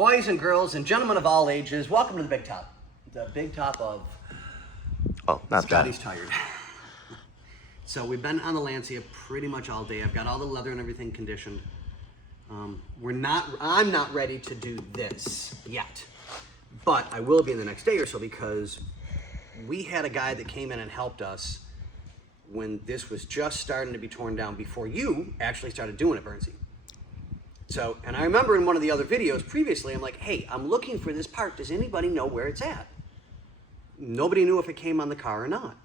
Boys and girls and gentlemen of all ages, welcome to the Big Top. The Big Top of Scotty's tired. So we've been on the Lancia pretty much all day. I've got all the leather and everything conditioned. I'm not ready to do this yet, but I will be in the next day or so because we had a guy that came in and helped us when this was just starting to be torn down before you actually started doing it, Bernsey. So, and I remember in one of the other videos previously, I'm like, hey, I'm looking for this part. Does anybody know where it's at? Nobody knew if it came on the car or not.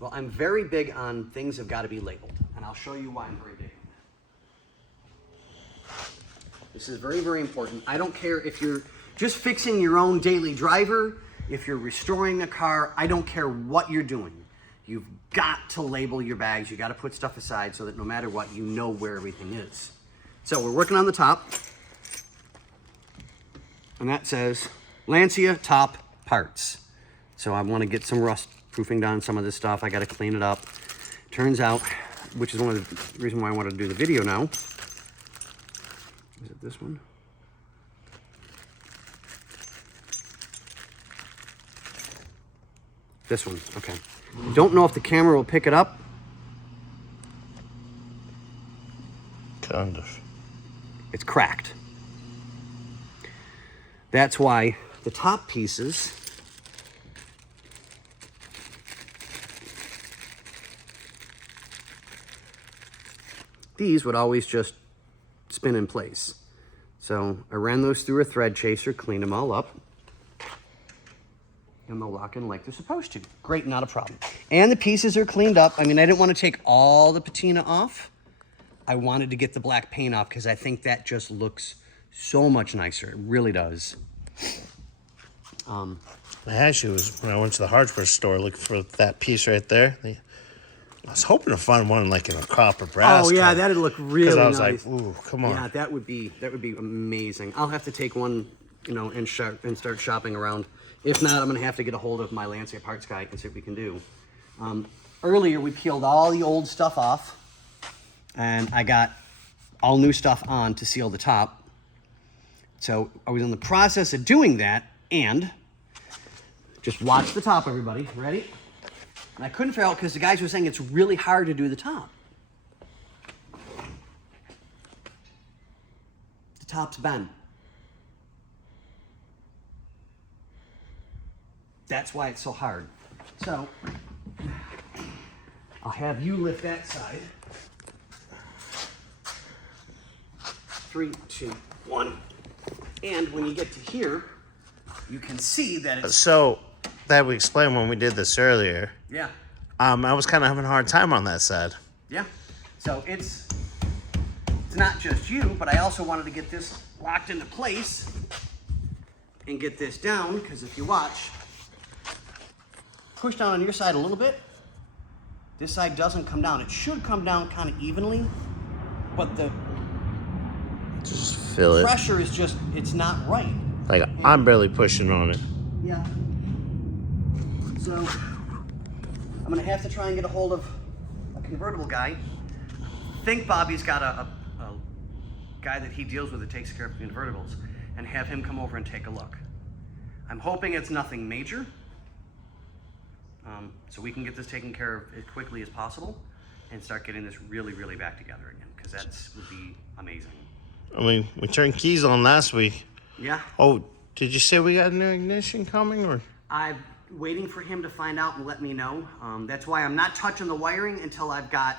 Well, I'm very big on things have got to be labeled, and I'll show you why I'm very big on that. This is very, very important. I don't care if you're just fixing your own daily driver, if you're restoring a car, I don't care what you're doing. You've got to label your bags. You got to put stuff aside so that no matter what, you know where everything is. So we're working on the top, and that says Lancia Top Parts. So I want to get some rust proofing down some of this stuff. I got to clean it up. Turns out, which is one of the reasons why I wanted to do the video now. Is it this one? This one, okay. Don't know if the camera will pick it up. Kind of. It's cracked. That's why the top pieces these would always just spin in place. So I ran those through a thread chaser, cleaned them all up, and they'll lock in like they're supposed to. Great, not a problem. And the pieces are cleaned up. I mean, I didn't want to take all the patina off. I wanted to get the black paint off because I think that just looks so much nicer. It really does. I actually was, when I went to the hardware store looking for that piece right there, I was hoping to find one like in a copper brass. Oh yeah, that'd look really nice. Because I was like, ooh, come on. Yeah, that would be amazing. I'll have to take one, you know, and start shopping around. If not, I'm gonna have to get a hold of my Lancia parts guy and see what we can do. Earlier, we peeled all the old stuff off, and I got all new stuff on to seal the top. So I was in the process of doing that, and just watch the top, everybody. Ready? And I couldn't figure out because the guys were saying it's really hard to do the top. The top's bent. That's why it's so hard. So I'll have you lift that side. 3, 2, 1. And when you get to here, you can see that it's... So, that we explained when we did this earlier. Yeah. I was kind of having a hard time on that side. Yeah. So it's not just you, but I also wanted to get this locked into place and get this down, because if you watch, push down on your side a little bit. This side doesn't come down. It should come down kind of evenly, but the Just feel it. pressure is just, it's not right. Like, I'm barely pushing on it. Yeah. So I'm gonna have to try and get a hold of a convertible guy. I think Bobby's got a guy that he deals with that takes care of convertibles, and have him come over and take a look. I'm hoping it's nothing major, so we can get this taken care of as quickly as possible and start getting this really, really back together again, because that would be amazing. I mean, we turned keys on last week. Yeah. Oh, did you say we got a new ignition coming, or? I'm waiting for him to find out and let me know. That's why I'm not touching the wiring until I've got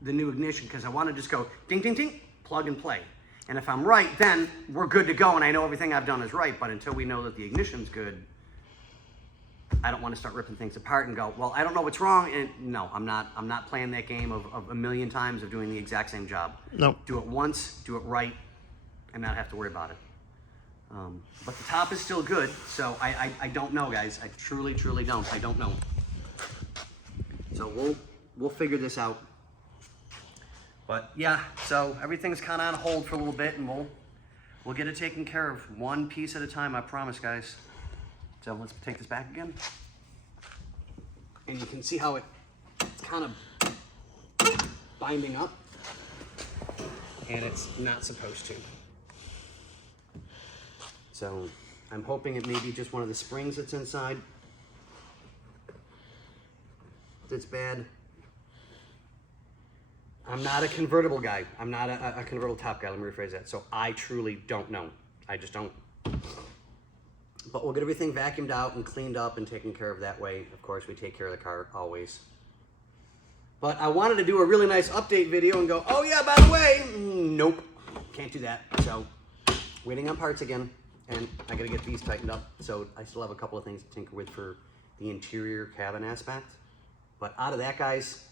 the new ignition, because I want to just go ding, ding, ding, plug and play. And if I'm right, then we're good to go, and I know everything I've done is right. But until we know that the ignition's good, I don't want to start ripping things apart and go, well, I don't know what's wrong. And no, I'm not playing that game of a million times of doing the exact same job. Nope. Do it once, do it right, and not have to worry about it. But the top is still good, so I don't know, guys. I truly, truly don't. I don't know. So we'll figure this out. But yeah, so everything's kind of on hold for a little bit, and we'll get it taken care of one piece at a time, I promise, guys. So let's take this back again. And you can see how it's kind of binding up, and it's not supposed to. So I'm hoping it may be just one of the springs that's inside that's bad. I'm not a convertible guy. I'm not a convertible top guy. Let me rephrase that. So I truly don't know. I just don't. But we'll get everything vacuumed out and cleaned up and taken care of that way. Of course, we take care of the car always. But I wanted to do a really nice update video and go, oh yeah, by the way, nope, can't do that. So waiting on parts again, and I gotta get these tightened up. So I still have a couple of things to tinker with for the interior cabin aspect. But out of that, guys,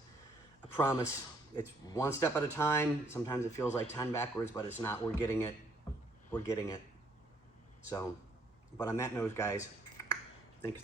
I promise, it's one step at a time. Sometimes it feels like 10 backwards, but it's not. We're getting it. We're getting it. So, but on that note, guys, thank you.